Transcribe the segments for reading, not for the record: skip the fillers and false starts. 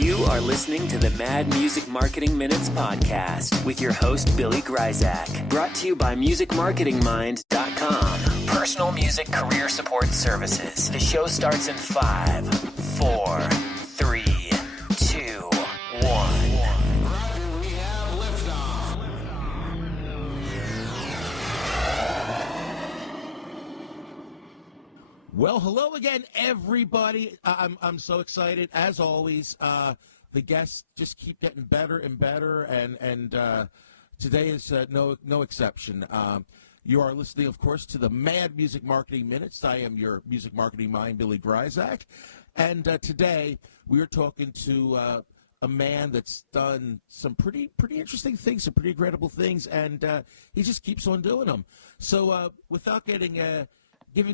You are listening to the Mad Music Marketing Minutes podcast with your host, Billy Gryzak. Brought to you by MusicMarketingMind.com. Personal music career support services. The show starts in 5, 4, 3, 2, 1. Well, hello again, everybody. I'm so excited as always. The guests just keep getting better and better, and today is no exception. You are listening, of course, to the Mad Music Marketing Minutes. I am your music marketing mind, Billy Gryzak, and today we are talking to a man that's done some pretty interesting things, some pretty incredible things, and he just keeps on doing them. So without giving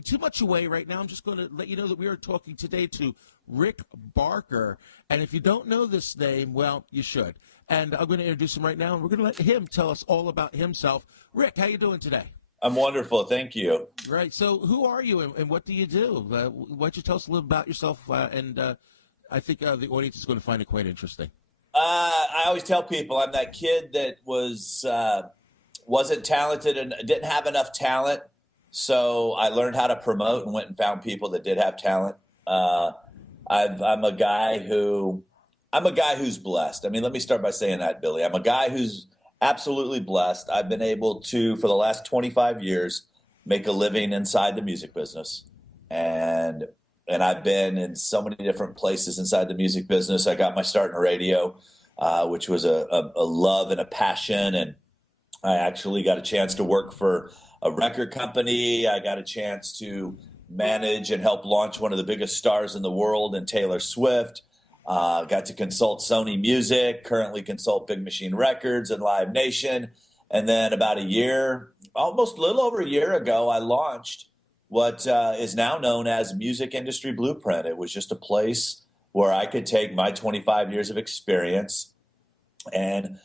too much away right now, I'm just going to let you know that we are talking today to Rick Barker. And if you don't know this name, well, you should. And I'm going to introduce him right now, and we're going to let him tell us all about himself. Rick, how you doing today? I'm wonderful. Thank you. Right. So who are you, and what do you do? Why don't you tell us a little about yourself? And I think the audience is going to find it quite interesting. I always tell people I'm that kid that wasn't talented and didn't have enough talent. So I learned how to promote and went and found people that did have talent. I'm a guy who's blessed. I mean, let me start by saying that, Billy. I'm a guy who's absolutely blessed. I've been able to, for the last 25 years, make a living inside the music business. And I've been in so many different places inside the music business. I got my start in radio, which was a love and a passion. And I actually got a chance to work for a record company. I got a chance to manage and help launch one of the biggest stars in the world in Taylor Swift. Got to consult Sony Music, currently consult Big Machine Records and Live Nation. And then about almost a little over a year ago, I launched what is now known as Music Industry Blueprint. It was just a place where I could take my 25 years of experience and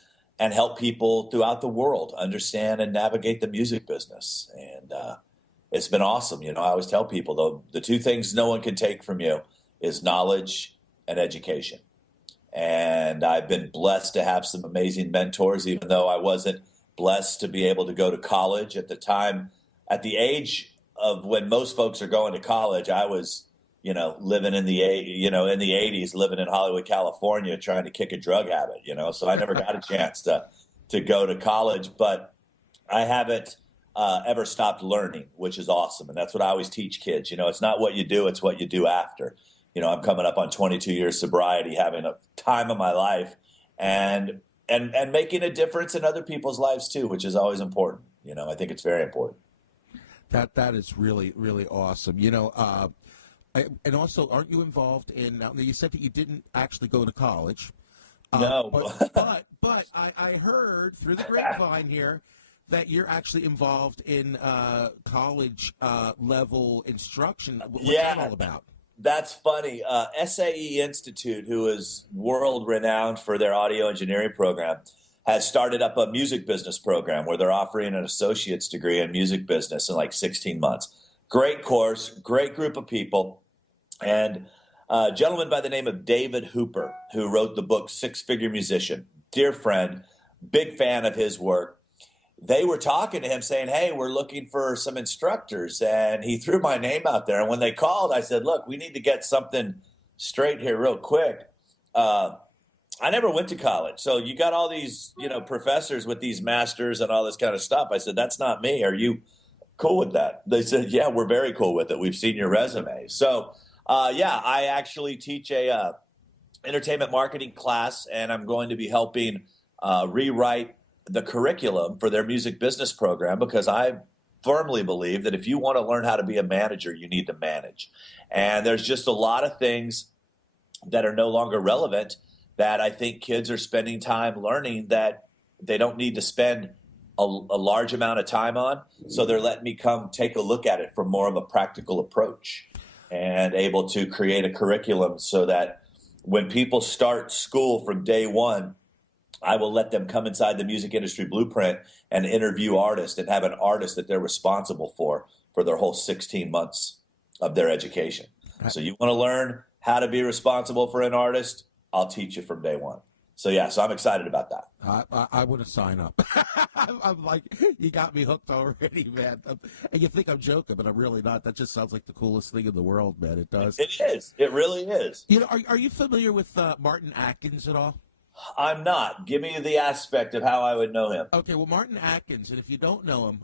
help people throughout the world understand and navigate the music business. And it's been awesome. You know, I always tell people, though, the two things no one can take from you is knowledge and education. And I've been blessed to have some amazing mentors, even though I wasn't blessed to be able to go to college at the time. At the age of when most folks are going to college, I was living in the 80s, living in Hollywood, California, trying to kick a drug habit, so I never got a chance to go to college, but I haven't ever stopped learning, which is awesome. And that's what I always teach kids. It's not what you do, it's what you do after. I'm coming up on 22 years sobriety, having a time of my life and making a difference in other people's lives too, which is always important. I think it's very important. That is really, really awesome. And also, aren't you involved in? Now, you said that you didn't actually go to college. No, but I heard through the grapevine here that you're actually involved in college level instruction. What's that all about? That's funny. SAE Institute, who is world renowned for their audio engineering program, has started up a music business program where they're offering an associate's degree in music business in like 16 months. Great course, great group of people. And a gentleman by the name of David Hooper, who wrote the book Six Figure Musician, dear friend, big fan of his work. They were talking to him saying, hey, we're looking for some instructors. And he threw my name out there. And when they called, I said, look, we need to get something straight here real quick. I never went to college. So you got all these, professors with these masters and all this kind of stuff. I said, that's not me. Are you cool with that? They said, yeah, we're very cool with it. We've seen your resume. So, I actually teach a entertainment marketing class, and I'm going to be helping rewrite the curriculum for their music business program, because I firmly believe that if you want to learn how to be a manager, you need to manage. And there's just a lot of things that are no longer relevant that I think kids are spending time learning that they don't need to spend a large amount of time on. So they're letting me come take a look at it from more of a practical approach and able to create a curriculum so that when people start school from day one, I will let them come inside the Music Industry Blueprint and interview artists and have an artist that they're responsible for their whole 16 months of their education. So you want to learn how to be responsible for an artist? I'll teach you from day one. So yeah, so I'm excited about that. I want to sign up. I'm like, you got me hooked already, man. And you think I'm joking, but I'm really not. That just sounds like the coolest thing in the world, man. It does. It is. It really is. You know, are you familiar with Martin Atkins at all? I'm not. Give me the aspect of how I would know him. Okay, well, Martin Atkins, and if you don't know him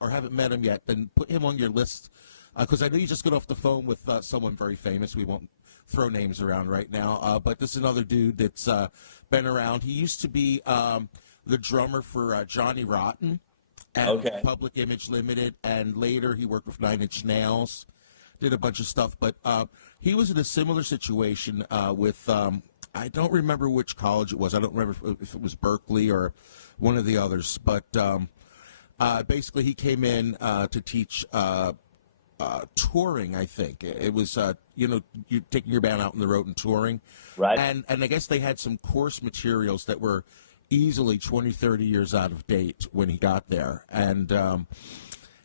or haven't met him yet, then put him on your list, because I know you just got off the phone with someone very famous. We won't throw names around right now, but this is another dude that's been around. He used to be the drummer for Johnny Rotten and Public Image Limited, and later he worked with 9 Inch Nails, did a bunch of stuff, but he was in a similar situation with I don't remember which college it was. I don't remember if it was Berkeley or one of the others, but basically he came in to teach touring, I think. It was, you taking your band out on the road and touring. Right. And I guess they had some course materials that were easily 20, 30 years out of date when he got there. And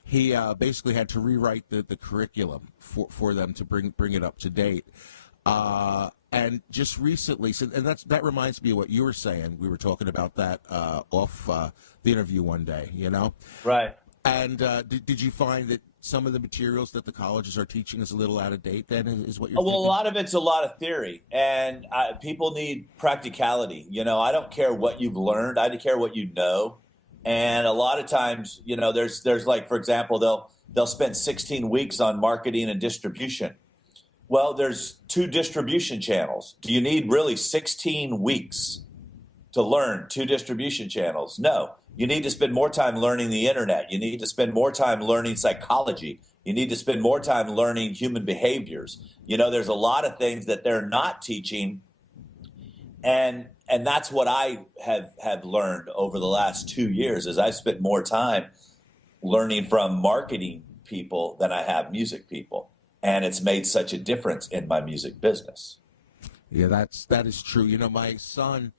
he basically had to rewrite the curriculum for them to bring it up to date. And just recently, and that reminds me of what you were saying. We were talking about that off the interview one day, Right. And did you find that some of the materials that the colleges are teaching is a little out of date then, is what you're Well, thinking? a lot of it's a lot of theory, and people need practicality. I don't care what you've learned. I care what you know. And a lot of times, there's like, for example, they'll spend 16 weeks on marketing and distribution. Well, there's 2 distribution channels. Do you need really 16 weeks to learn 2 distribution channels? No. You need to spend more time learning the internet. You need to spend more time learning psychology. You need to spend more time learning human behaviors. There's a lot of things that they're not teaching. And that's what I have learned over the last 2 years is I spent more time learning from marketing people than I have music people. And it's made such a difference in my music business. Yeah, that is true. My son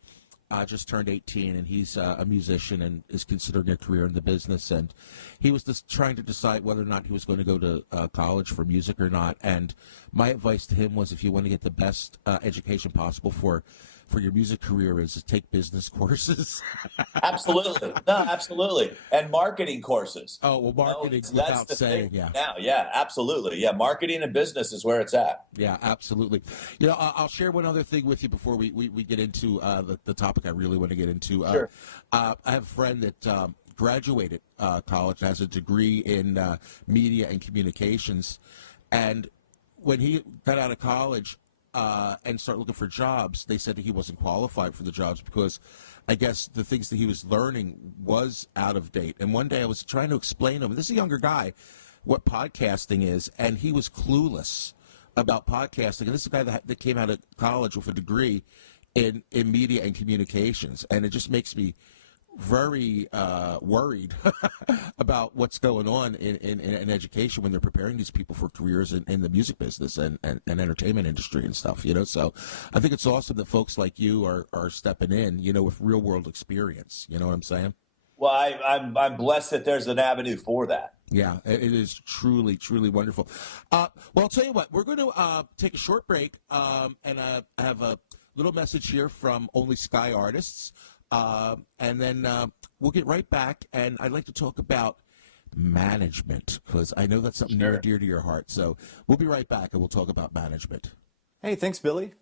just turned 18, and he's a musician and is considering a career in the business. And he was just trying to decide whether or not he was going to go to college for music or not. And my advice to him was, if you want to get the best education possible for your music career, is to take business courses. Absolutely. No, absolutely. And marketing courses. Oh, well, marketing without saying, yeah. Now, yeah, absolutely. Yeah, marketing and business is where it's at. Yeah, absolutely. I'll share one other thing with you before we get into the topic I really want to get into. Sure. I have a friend that graduated college and has a degree in media and communications. And when he got out of college, and start looking for jobs, they said that he wasn't qualified for the jobs because I guess the things that he was learning was out of date. And one day I was trying to explain to him, this is a younger guy, what podcasting is, and he was clueless about podcasting. And this is a guy that came out of college with a degree in media and communications. And it just makes me very worried about what's going on in education when they're preparing these people for careers in the music business and entertainment industry and stuff, So I think it's awesome that folks like you are stepping in, with real world experience. You know what I'm saying? Well, I'm blessed that there's an avenue for that. Yeah, it is truly, truly wonderful. Well, I'll tell you what, we're going to take a short break, and I have a little message here from Only Sky Artists. And then we'll get right back, and I'd like to talk about management, because I know that's something near and dear to your heart. So we'll be right back, and we'll talk about management. Hey, thanks, Billy.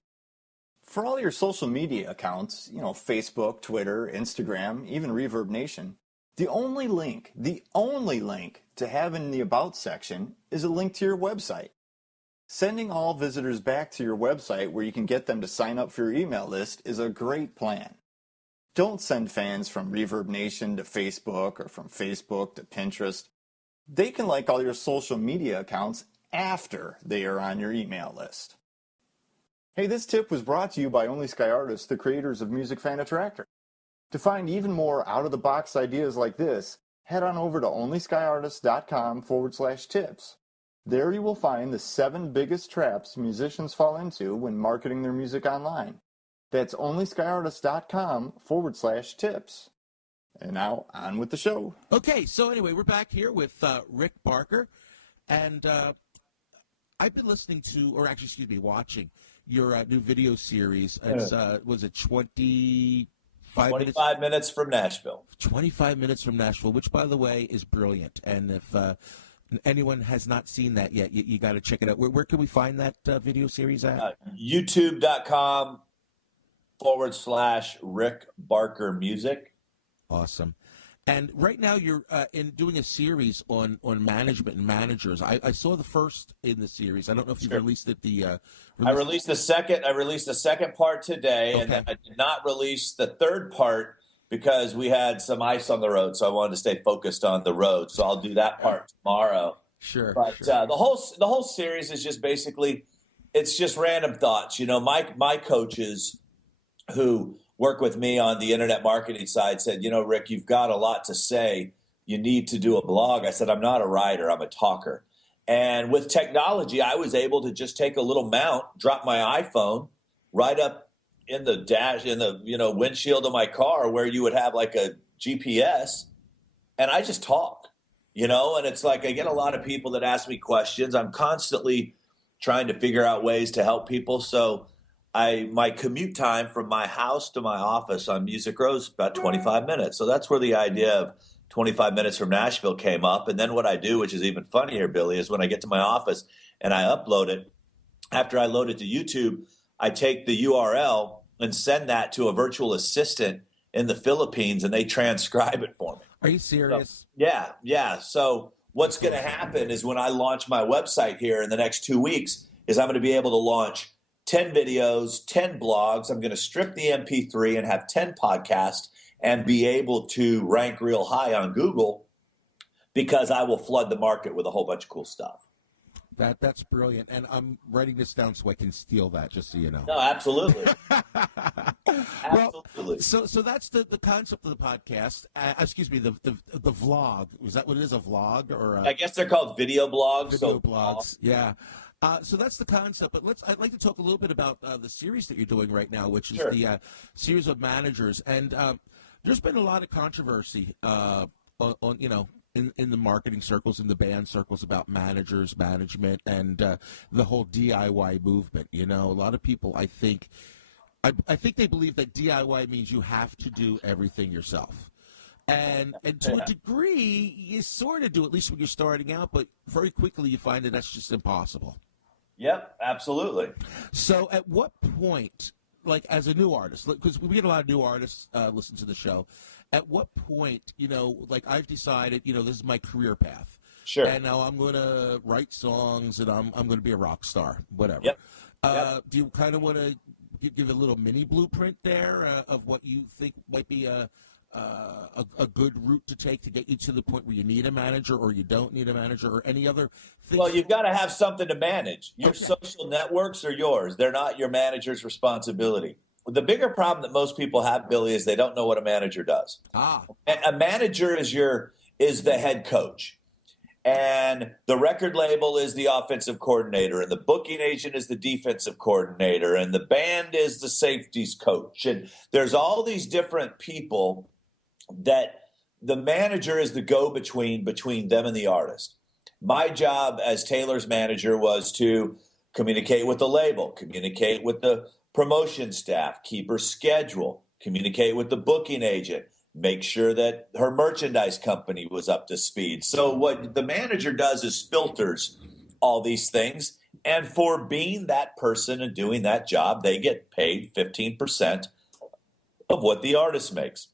For all your social media accounts, Facebook, Twitter, Instagram, even Reverb Nation, the only link to have in the About section is a link to your website. Sending all visitors back to your website where you can get them to sign up for your email list is a great plan. Don't send fans from Reverb Nation to Facebook or from Facebook to Pinterest. They can like all your social media accounts after they are on your email list. Hey, this tip was brought to you by Only Sky Artists, the creators of Music Fan Attractor. To find even more out-of-the-box ideas like this, head on over to onlyskyartists.com/tips. There you will find the 7 biggest traps musicians fall into when marketing their music online. That's onlyskyartists.com/tips. And now, on with the show. Okay, so anyway, we're back here with Rick Barker. And I've been listening to, or actually, watching your new video series. It's was it 25 minutes from Nashville. 25 minutes from Nashville, which, by the way, is brilliant. And if anyone has not seen that yet, you got to check it out. Where can we find that video series at? YouTube.com/Rick Barker Music. Awesome. And right now you're in doing a series on management and managers. I saw the first in the series. I don't know if you've released it. I released the second. I released the second part today, and then I did not release the third part because we had some ice on the road. So I wanted to stay focused on the road. So I'll do that part tomorrow. Sure. But the whole series is just basically, it's just random thoughts. You know, my coaches who work with me on the internet marketing side said, you know, Rick, you've got a lot to say. You need to do a blog. I said, I'm not a writer. I'm a talker. And with technology, I was able to just take a little mount, drop my iPhone right up in the windshield of my car where you would have like a GPS, and I just talk, and it's like I get a lot of people that ask me questions. I'm constantly trying to figure out ways to help people. So my commute time from my house to my office on Music Row is about 25 minutes. So that's where the idea of 25 minutes from Nashville came up. And then what I do, which is even funnier, Billy, is when I get to my office and I upload it, after I load it to YouTube, I take the URL and send that to a virtual assistant in the Philippines, and they transcribe it for me. Are you serious? So, yeah. So what's going to happen is when I launch my website here in the next 2 weeks is I'm going to be able to launch 10 videos, 10 blogs. I'm going to strip the MP3 and have 10 podcasts and be able to rank real high on Google because I will flood the market with a whole bunch of cool stuff. That's brilliant. And I'm writing this down so I can steal that, just so you know. No, absolutely. Absolutely. Well, so that's the concept of the podcast. Excuse me, the vlog. Was that what it is, a vlog? Or I guess they're called video blogs. Video blogs, yeah. So that's the concept, but I'd like to talk a little bit about the series that you're doing right now, which is the series of managers. And there's been a lot of controversy on in the marketing circles, in the band circles about managers, management, and the whole DIY movement. A lot of people, I think they believe that DIY means you have to do everything yourself. And to a degree, you sort of do, at least when you're starting out, but very quickly you find that that's just impossible. Yep, absolutely. So at what point, like as a new artist, because we get a lot of new artists listen to the show, at what point, like I've decided, this is my career path. Sure. And now I'm going to write songs and I'm going to be a rock star, whatever. Yep. Do you kind of want to give a little mini blueprint there of what you think might be a good route to take to get you to the point where you need a manager or you don't need a manager or any other thing? Well, you've got to have something to manage. Your social networks are yours. They're not your manager's responsibility. The bigger problem that most people have, Billy, is they don't know what a manager does. A manager is the head coach. And the record label is the offensive coordinator, and the booking agent is the defensive coordinator, and the band is the safeties coach. And there's all these different people that the manager is the go-between between them and the artist. My job as Taylor's manager was to communicate with the label, communicate with the promotion staff, keep her schedule, communicate with the booking agent, make sure that her merchandise company was up to speed. So what the manager does is filters all these things. And for being that person and doing that job, they get paid 15% of what the artist makes.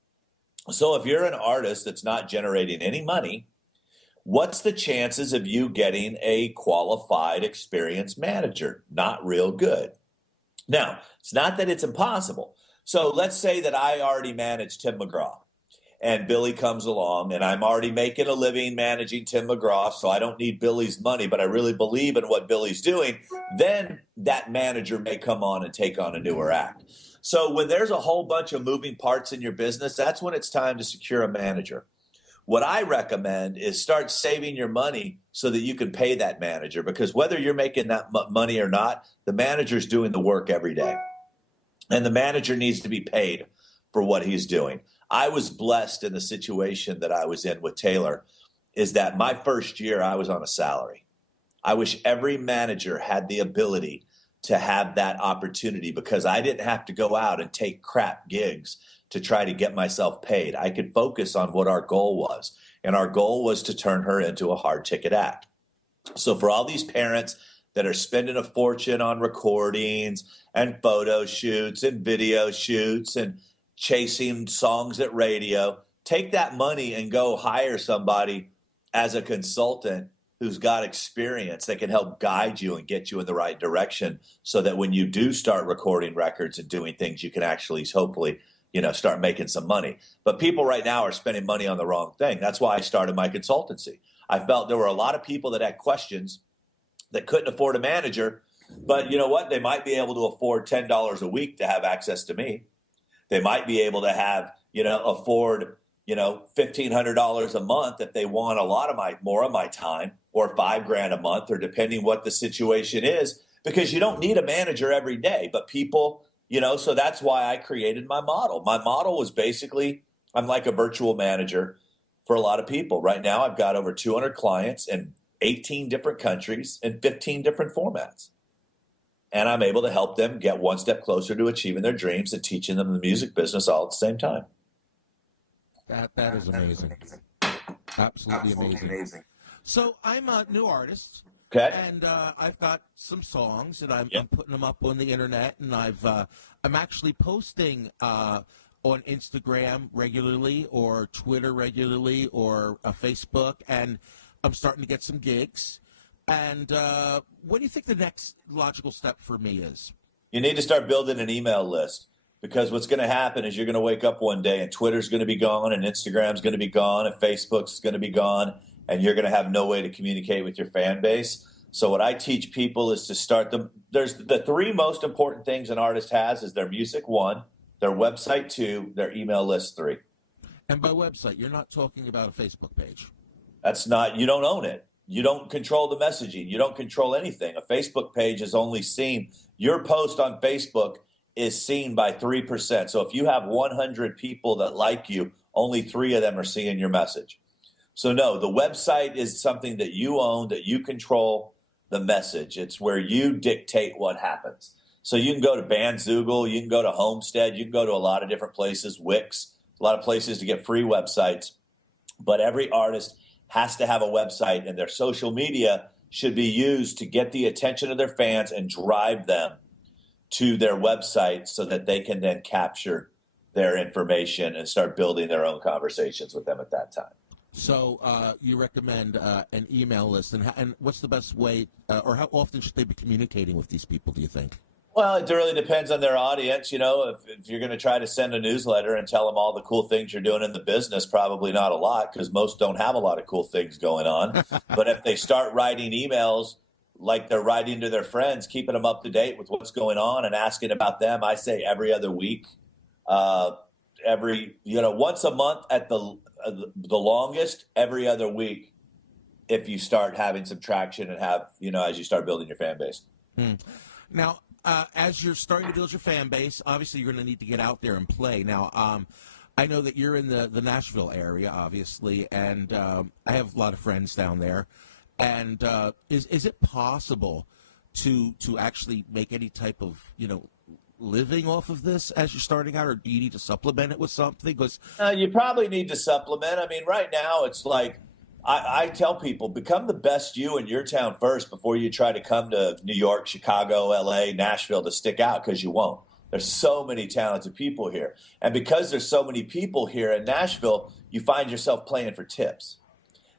So if you're an artist that's not generating any money, what's the chances of you getting a qualified, experienced manager? Not real good. Now, it's not that it's impossible. So let's say that I already manage Tim McGraw. And Billy comes along, and I'm already making a living managing Tim McGraw, so I don't need Billy's money, but I really believe in what Billy's doing. Then that manager may come on and take on a newer act. So when there's a whole bunch of moving parts in your business, that's when it's time to secure a manager. What I recommend is start saving your money so that you can pay that manager, because whether you're making that money or not, the manager's doing the work every day. And the manager needs to be paid for what he's doing. I was blessed in the situation that I was in with Taylor is that my first year I was on a salary. I wish every manager had the ability to have that opportunity because I didn't have to go out and take crap gigs to try to get myself paid. I could focus on what our goal was. And our goal was to turn her into a hard ticket act. So for all these parents that are spending a fortune on recordings and photo shoots and video shoots and chasing songs at radio, take that money and go hire somebody as a consultant who's got experience that can help guide you and get you in the right direction so that when you do start recording records and doing things, you can actually hopefully, start making some money. But people right now are spending money on the wrong thing. That's why I started my consultancy. I felt there were a lot of people that had questions that couldn't afford a manager, but you know what? They might be able to afford $10 a week to have access to me. They might be able to have, afford, $1,500 a month if they want more of my time, or $5,000 a month, or depending what the situation is, because you don't need a manager every day, but people, so that's why I created my model. My model was basically, I'm like a virtual manager for a lot of people. Right now, I've got over 200 clients in 18 different countries and 15 different formats. And I'm able to help them get one step closer to achieving their dreams and teaching them the music business all at the same time. That is amazing. Absolutely amazing. So I'm a new artist. Okay. And I've got some songs, and I'm putting them up on the internet, and I'm actually posting on Instagram regularly, or Twitter regularly, or Facebook, and I'm starting to get some gigs. And what do you think the next logical step for me is? You need to start building an email list, because what's going to happen is you're going to wake up one day and Twitter's going to be gone, and Instagram's going to be gone, and Facebook's going to be gone, and you're going to have no way to communicate with your fan base. So what I teach people is to start them. There's the three most important things an artist has is their music, 1, their website, 2, their email list, 3. And by website, you're not talking about a Facebook page. You don't own it. You don't control the messaging. You don't control anything. A Facebook page is only seen. Your post on Facebook is seen by 3%. So if you have 100 people that like you, only 3 of them are seeing your message. So no, the website is something that you own, that you control the message. It's where you dictate what happens. So you can go to Bandzoogle, you can go to Homestead, you can go to a lot of different places, Wix, a lot of places to get free websites. But every artist has to have a website, and their social media should be used to get the attention of their fans and drive them to their website so that they can then capture their information and start building their own conversations with them at that time. So you recommend an email list, and what's the best way, or how often should they be communicating with these people, do you think? Well, it really depends on their audience. If you're going to try to send a newsletter and tell them all the cool things you're doing in the business, probably not a lot, because most don't have a lot of cool things going on. But if they start writing emails like they're writing to their friends, keeping them up to date with what's going on and asking about them, I say every other week, once a month at the longest, every other week, if you start having some traction and have, as you start building your fan base. Now, as you're starting to build your fan base, obviously you're going to need to get out there and play. Now, I know that you're in the Nashville area, obviously, and I have a lot of friends down there. And is it possible to actually make any type of, living off of this as you're starting out, or do you need to supplement it with something? Because you probably need to supplement. I mean, right now it's like, I tell people, become the best you in your town first before you try to come to New York, Chicago, LA, Nashville to stick out, because you won't. There's so many talented people here. And because there's so many people here in Nashville, you find yourself playing for tips.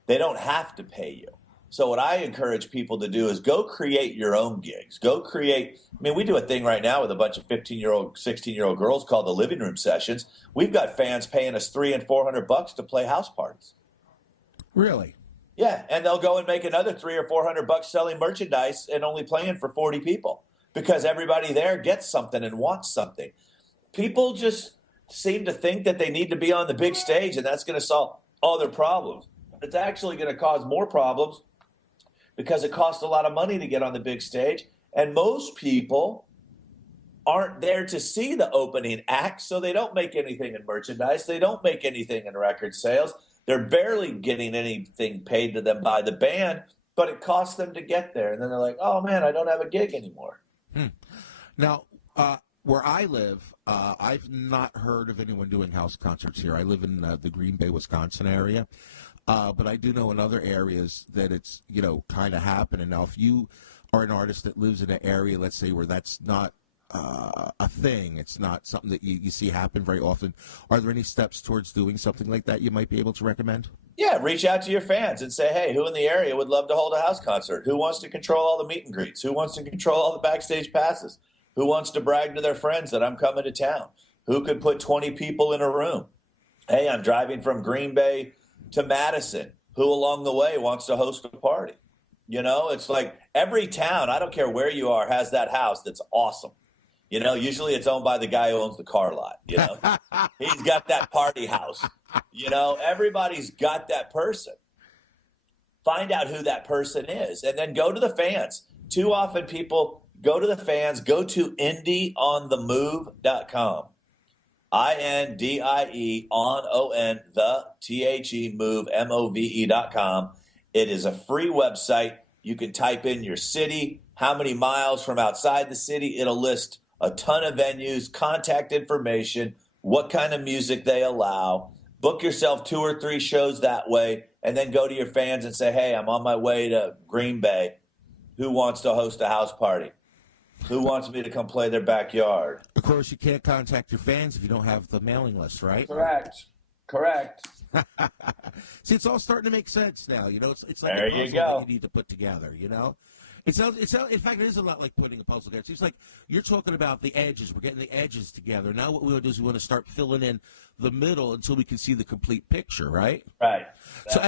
They don't have to pay you. So what I encourage people to do is go create your own gigs. We do a thing right now with a bunch of 15-year-old, 16-year-old girls called the Living Room Sessions. We've got fans paying us $300 and $400 to play house parties. Really? Yeah, and they'll go and make another $300 or $400 selling merchandise and only playing for 40 people, because everybody there gets something and wants something. People just seem to think that they need to be on the big stage and that's going to solve all their problems. It's actually going to cause more problems, because it costs a lot of money to get on the big stage, and most people aren't there to see the opening act, so they don't make anything in merchandise. They don't make anything in record sales. They're barely getting anything paid to them by the band, but it costs them to get there. And then they're like, oh, man, I don't have a gig anymore. Now, where I live, I've not heard of anyone doing house concerts here. I live in the Green Bay, Wisconsin area. But I do know in other areas that it's, kind of happening. Now, if you are an artist that lives in an area, let's say, where that's not a thing, it's not something that you see happen very often, are there any steps towards doing something like that you might be able to recommend? Yeah, reach out to your fans and say, hey, who in the area would love to hold a house concert? Who wants to control all the meet and greets? Who wants to control all the backstage passes? Who wants to brag to their friends that I'm coming to town? Who could put 20 people in a room? Hey, I'm driving from Green Bay to Madison. Who along the way wants to host a party? It's like every town, I don't care where you are, has that house that's awesome. Usually it's owned by the guy who owns the car lot. He's got that party house. Everybody's got that person. Find out who that person is and then go to the fans. Too often people go to the fans, go to indieonthemove.com. INDIE on the THE move MOVE.com. It is a free website. You can type in your city, how many miles from outside the city. It'll list a ton of venues, contact information, what kind of music they allow. Book yourself 2 or 3 shows that way, and then go to your fans and say, hey, I'm on my way to Green Bay. Who wants to host a house party? Who wants me to come play their backyard? Of course, you can't contact your fans if you don't have the mailing list, right? Correct. See, it's all starting to make sense now. It's like there a puzzle you go. that you need to put together. In fact, it is a lot like putting a puzzle together. It seems like you're talking about the edges. We're getting the edges together. Now what we want to do is we want to start filling in the middle until we can see the complete picture, right? Right. So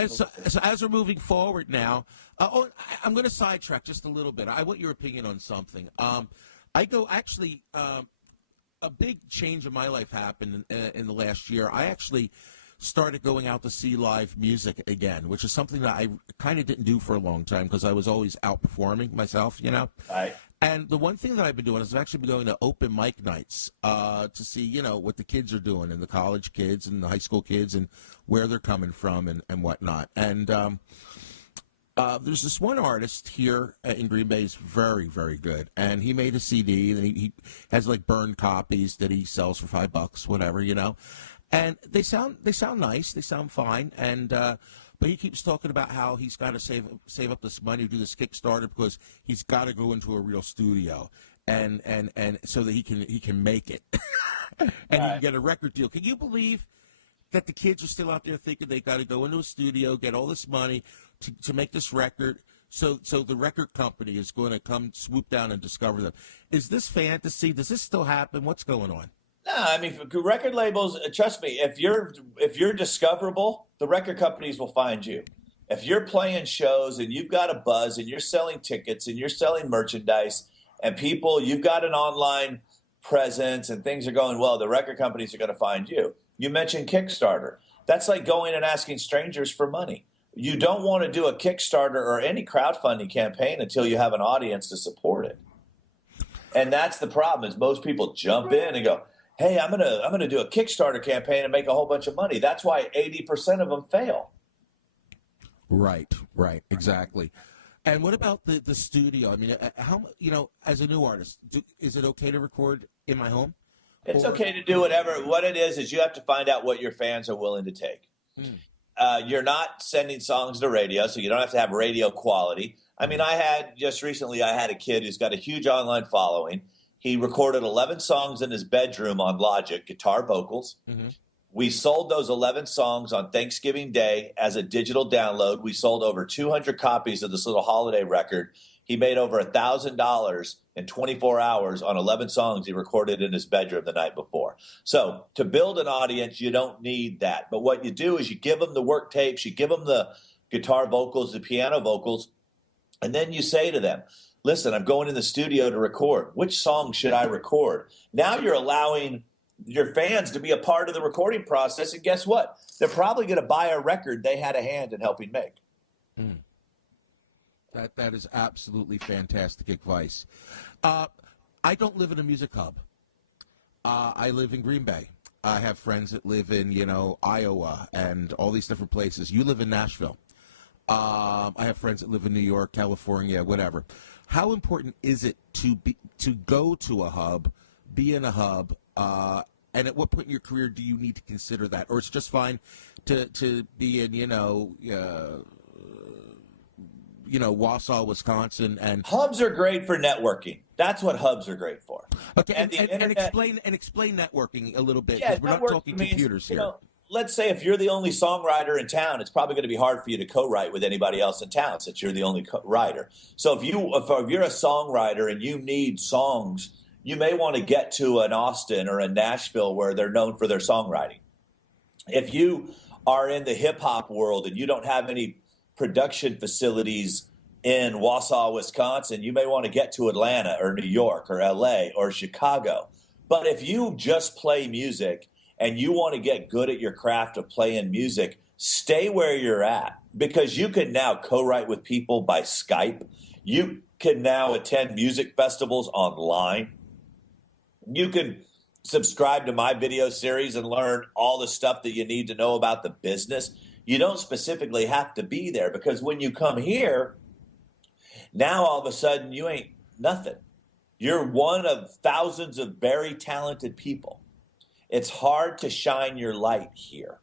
as we're moving forward now, I'm going to sidetrack just a little bit. I want your opinion on something. A big change in my life happened in the last year. I actually started going out to see live music again, which is something that I kind of didn't do for a long time because I was always out performing myself, Right. And the one thing that I've been doing is I've actually been going to open mic nights to see, what the kids are doing and the college kids and the high school kids and where they're coming from and whatnot. And there's this one artist here in Green Bay is very, very good. And he made a CD and he has like burned copies that he sells for $5, whatever, And they sound nice. They sound fine. And but he keeps talking about how he's got to save up this money to do this Kickstarter because he's got to go into a real studio and so that he can make it and he can get a record deal. Can you believe that the kids are still out there thinking they got to go into a studio, get all this money to make this record? So the record company is going to come swoop down and discover them. Is this fantasy? Does this still happen? What's going on? No, I mean, record labels, trust me, if you're discoverable, the record companies will find you. If you're playing shows and you've got a buzz and you're selling tickets and you're selling merchandise and you've got an online presence and things are going well, the record companies are going to find you. You mentioned Kickstarter. That's like going and asking strangers for money. You don't want to do a Kickstarter or any crowdfunding campaign until you have an audience to support it. And that's the problem is most people jump in and go, hey, I'm gonna do a Kickstarter campaign and make a whole bunch of money. That's why 80% of them fail. Right, exactly. And what about the studio? I mean, as a new artist, is it okay to record in my home? It's okay to do whatever. What it is you have to find out what your fans are willing to take. You're not sending songs to radio, so you don't have to have radio quality. I mean, just recently I had a kid who's got a huge online following. He recorded 11 songs in his bedroom on Logic, guitar vocals. Mm-hmm. We sold those 11 songs on Thanksgiving Day as a digital download. We sold over 200 copies of this little holiday record. He made over $1,000 in 24 hours on 11 songs he recorded in his bedroom the night before. So to build an audience, you don't need that. But what you do is you give them the work tapes, you give them the guitar vocals, the piano vocals, and then you say to them, listen, I'm going in the studio to record. Which song should I record? Now you're allowing your fans to be a part of the recording process. And guess what? They're probably going to buy a record they had a hand in helping make. Mm. That is absolutely fantastic advice. I don't live in a music hub. I live in Green Bay. I have friends that live in, Iowa and all these different places. You live in Nashville. I have friends that live in New York, California, whatever. how important is it to go to a hub, be in a hub, and at what point in your career do you need to consider that, or it's just fine to be in Wausau, Wisconsin, and hubs are great for networking. That's what hubs are great for. Okay, and explain networking a little bit, because we're not talking computers here. Let's say if you're the only songwriter in town, it's probably going to be hard for you to co-write with anybody else in town since you're the only writer. So if you're a songwriter and you need songs, you may want to get to an Austin or a Nashville where they're known for their songwriting. If you are in the hip hop world and you don't have any production facilities in Wausau, Wisconsin, you may want to get to Atlanta or New York or LA or Chicago. But if you just play music and you want to get good at your craft of playing music, stay where you're at, because you can now co-write with people by Skype. You can now attend music festivals online. You can subscribe to my video series and learn all the stuff that you need to know about the business. You don't specifically have to be there, because when you come here, now all of a sudden you ain't nothing. You're one of thousands of very talented people. It's hard to shine your light here.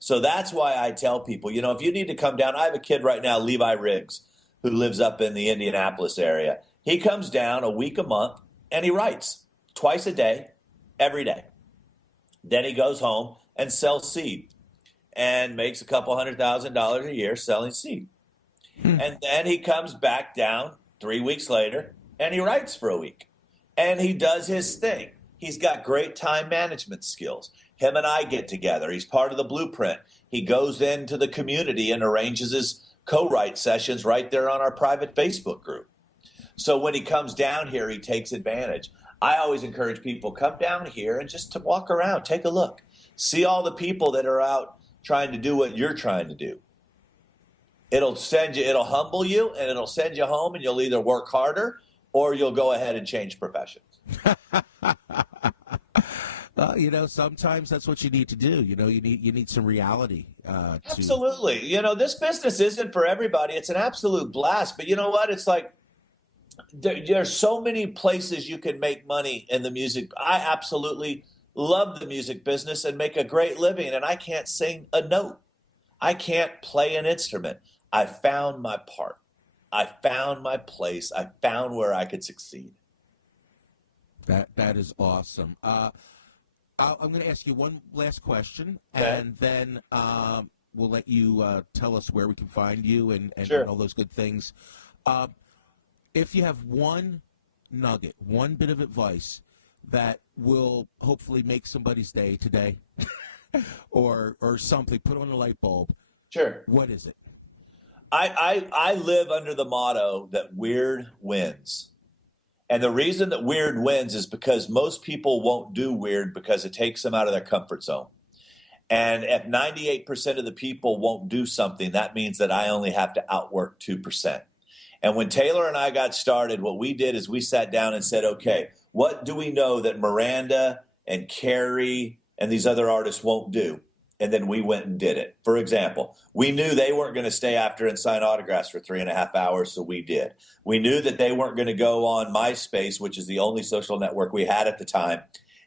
So that's why I tell people, if you need to come down, I have a kid right now, Levi Riggs, who lives up in the Indianapolis area. He comes down a week a month and he writes twice a day, every day. Then he goes home and sells seed and makes a couple $100,000 a year selling seed. And then he comes back down 3 weeks later and he writes for a week and he does his thing. He's got great time management skills. Him and I get together. He's part of the blueprint. He goes into the community and arranges his co-write sessions right there on our private Facebook group. So when he comes down here, he takes advantage. I always encourage people, come down here and just to walk around, take a look. See all the people that are out trying to do what you're trying to do. It'll humble you, and it'll send you home, and you'll either work harder or you'll go ahead and change professions. Sometimes that's what you need to do. You need some reality. Absolutely. This business isn't for everybody. It's an absolute blast. But you know what? It's like there's so many places you can make money in the music. I absolutely love the music business and make a great living. And I can't sing a note. I can't play an instrument. I found my part. I found my place. I found where I could succeed. That is awesome. I'm going to ask you one last question, okay, and then we'll let you tell us where we can find you and sure, all those good things. If you have one nugget, one bit of advice that will hopefully make somebody's day today or something, put on a light bulb, sure, what is it? I live under the motto that weird wins. And the reason that weird wins is because most people won't do weird because it takes them out of their comfort zone. And if 98% of the people won't do something, that means that I only have to outwork 2%. And when Taylor and I got started, what we did is we sat down and said, okay, what do we know that Miranda and Carrie and these other artists won't do? And then we went and did it. For example, we knew they weren't going to stay after and sign autographs for 3.5 hours, so we did. We knew that they weren't going to go on MySpace, which is the only social network we had at the time,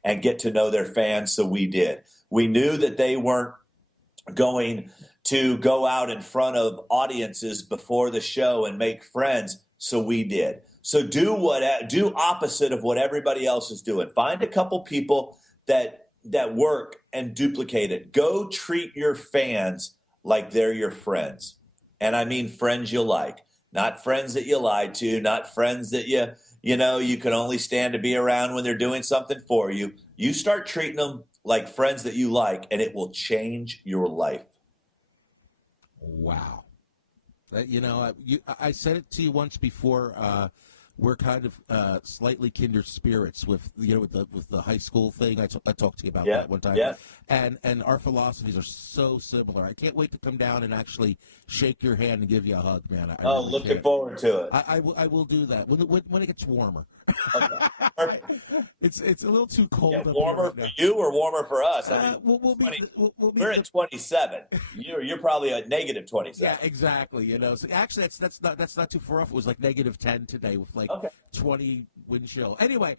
and get to know their fans, so we did. We knew that they weren't going to go out in front of audiences before the show and make friends, so we did. So do opposite of what everybody else is doing. Find a couple people that work and duplicate it. Go treat your fans like they're your friends. And I mean friends you like, not friends that you lied to, not friends that you can only stand to be around when they're doing something for you. You start treating them like friends that you like, and it will change your life. Wow. I said it to you once before. We're kind of slightly kindred spirits with the high school thing. I talked to you about that one time. Yeah. And our philosophies are so similar. I can't wait to come down and actually shake your hand and give you a hug, man. Looking forward to it. I will do that when it gets warmer. Okay. Perfect. It's a little too cold. Yeah, up here warmer right for now. you or warmer for us? I mean, We'll be 20 we'll be we're at 27. You're probably at negative 27. Yeah, exactly. You know, so actually, that's not too far off. It was like -10 today with like Okay. 20 wind chill. Anyway,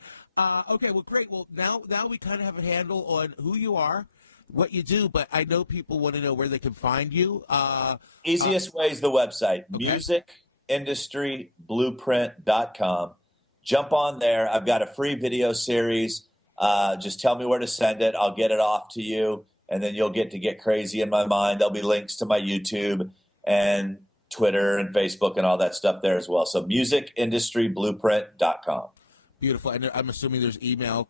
okay, well, great. Well, now we kind of have a handle on who you are, what you do, but I know people want to know where they can find you. Easiest way is the website, musicindustryblueprint.com. Jump on there. I've got a free video series. Just tell me where to send it. I'll get it off to you, and then you'll get crazy in my mind. There'll be links to my YouTube and Twitter and Facebook and all that stuff there as well. So musicindustryblueprint.com. Beautiful. And I'm assuming there's email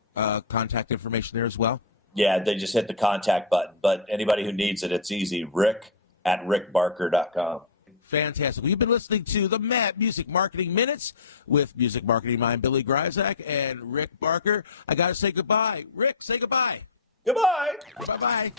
contact information there as well. Yeah, they just hit the contact button. But anybody who needs it, it's easy. rick@rickbarker.com. Fantastic. We've been listening to the Music Marketing Minutes with Music Marketing Mind Billy Gryzak and Rick Barker. I got to say goodbye. Rick, say goodbye. Goodbye. Bye-bye.